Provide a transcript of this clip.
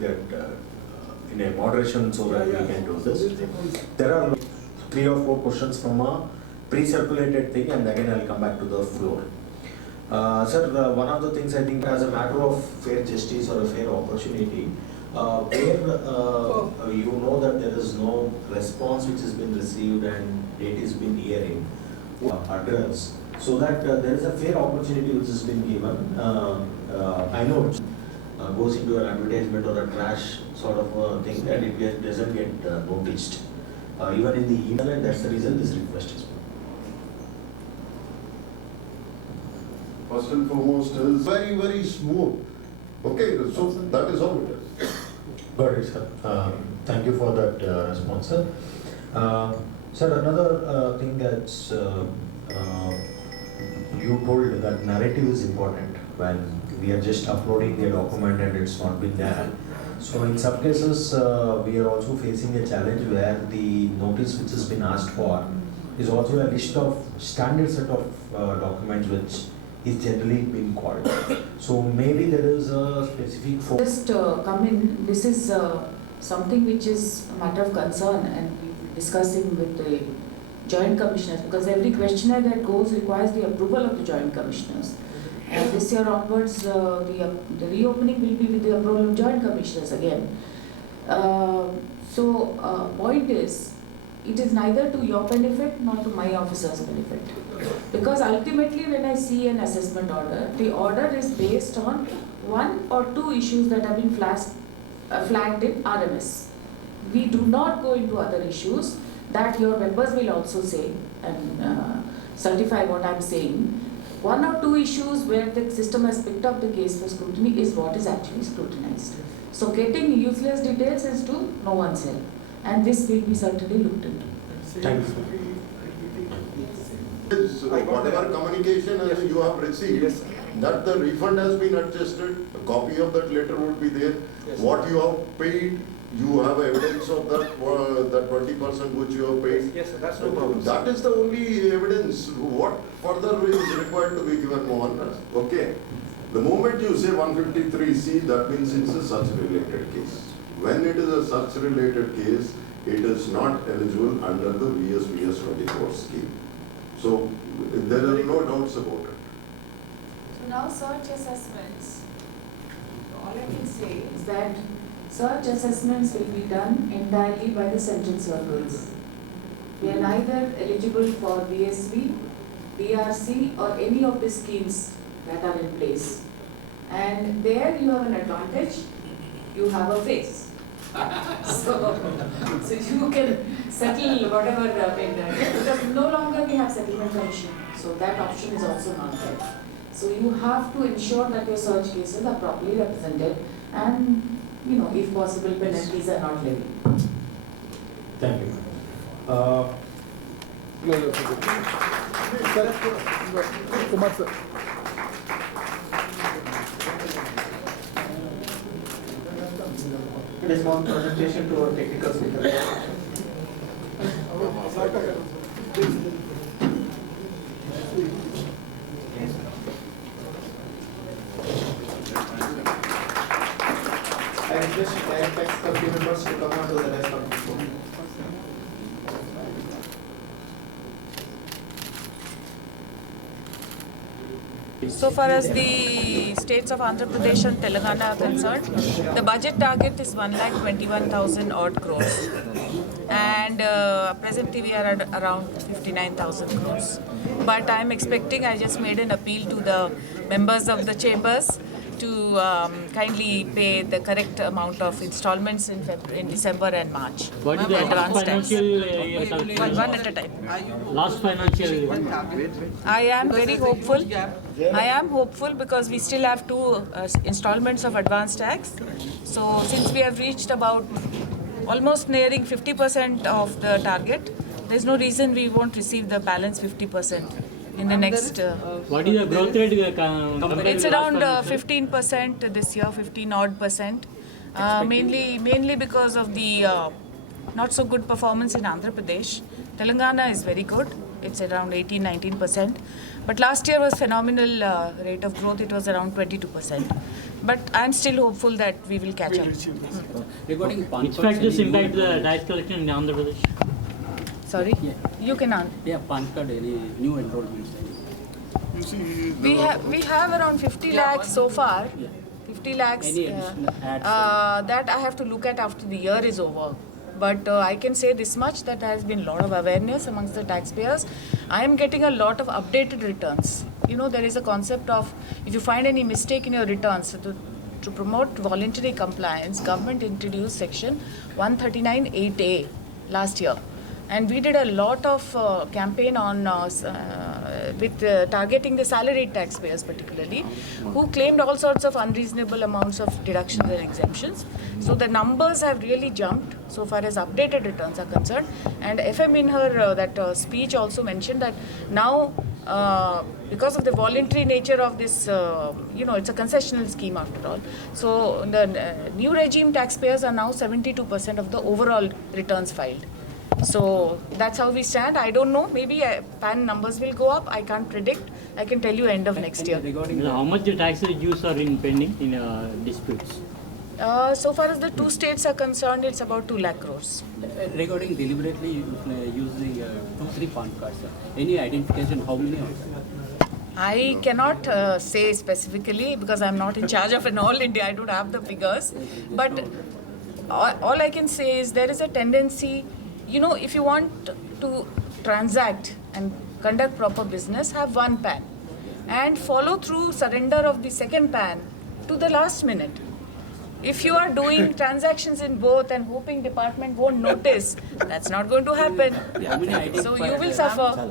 take that in a moderation so that we can do this. There are 3 or 4 questions from a pre-circulated thing, and again I'll come back to the floor. Sir, one of the things I think as a matter of fair justice or a fair opportunity, where you know that there is no response which has been received and date has been hearing, address, so that there is a fair opportunity which has been given. I know it goes into an advertisement or a trash sort of thing, and it doesn't get noticed. Even in the email, and that's the reason this request is made. First and foremost is very, very smooth. Okay, so that is how it is. Got it, sir. Thank you for that response, sir. Sir, another thing that's you told that narrative is important when we are just uploading the document and it's not been there. So in some cases, we are also facing a challenge where the notice which has been asked for is also a list of standard set of documents which is generally being called. So maybe there is a specific focus. Just come in. This is something which is a matter of concern, and we're discussing with the joint commissioners, because every questionnaire that goes requires the approval of the joint commissioners. And this year onwards, the reopening will be with the approval of joint commissioners again. Point is, it is neither to your benefit nor to my officer's benefit. Because ultimately when I see an assessment order, the order is based on 1 or 2 issues that have been flagged in RMS. We do not go into other issues that your members will also say and certify what I am saying. 1 or 2 issues where the system has picked up the case for scrutiny is what is actually scrutinized. So getting useless details is to no one's help, and this will be certainly looked into. Thank you. Whatever communication you have received, that the refund has been adjusted, a copy of that letter would be there. What you have paid, you have evidence of that, that 20% which you have paid. Yes, sir, that's no problem. That is the only evidence. What further is required to be given, Mohan? Okay. The moment you say 153C, that means it's a such related case. When it is a such related case, it is not eligible under the VS 24 scheme. So there are no doubts about it. So now search assessments, all I can say is that search assessments will be done entirely by the central circles. We are neither eligible for VSV, DRC or any of the schemes that are in place. And there you have an advantage, you have a face. So you can settle whatever, because no longer we have settlement commission. So that option is also not there. So you have to ensure that your search cases are properly represented, and if possible, penalties are not levied. Thank you. Kumar sir. It is one presentation to our technical speaker. I request direct committee members to come on to the rest of the floor. So far as the states of Andhra Pradesh and Telangana are concerned, the budget target is 1,21,000 odd crores, and presently we are at around 59,000 crores. But I am expecting, I just made an appeal to the members of the chambers to kindly pay the correct amount of installments in December and March. What is the Advance last tax. financial year calculation? One at a time. Last financial year. I am very hopeful. I am hopeful because we still have 2 installments of advance tax. So since we have reached about almost nearing 50% of the target, there is no reason we won't receive the balance 50% in the next. What is the growth rate? It's around 15% this year, 15 odd percent. Mainly because of the not so good performance in Andhra Pradesh. Telangana is very good. It's around 18-19%. But last year was phenomenal rate of growth. It was around 22%. But I'm still hopeful that we will catch up. Regarding PAN Which cards, factors any new- impact the tax collection in Andhra Pradesh? Sorry? Yeah. You can answer. Yeah, PAN card, any new enrollments? We have around 50 lakhs so far. 50 lakhs. Any additional ads? That I have to look at after the year is over. But I can say this much, that there has been a lot of awareness amongst the taxpayers. I am getting a lot of updated returns. You know, there is a concept of, if you find any mistake in your returns, to promote voluntary compliance, government introduced section 139(8)A last year. And we did a lot of campaign on targeting the salaried taxpayers particularly, who claimed all sorts of unreasonable amounts of deductions and exemptions. So the numbers have really jumped so far as updated returns are concerned. And FM in her speech also mentioned that now, because of the voluntary nature of this, it's a concessional scheme after all. So the new regime taxpayers are now 72% of the overall returns filed. So that's how we stand. I don't know, maybe PAN numbers will go up. I can't predict. I can tell you end of next year. Regarding How much the tax dues are in pending in disputes? So far as the two states are concerned, it's about 2 lakh crores. regarding deliberately using 2-3 PAN cards, any identification, how many of them? I cannot say specifically because I'm not in charge of an all India. I don't have the figures. But all I can say is there is a tendency, if you want to transact and conduct proper business, have one PAN and follow through surrender of the second PAN to the last minute. If you are doing transactions in both and hoping department won't notice, that's not going to happen. How many So you will suffer.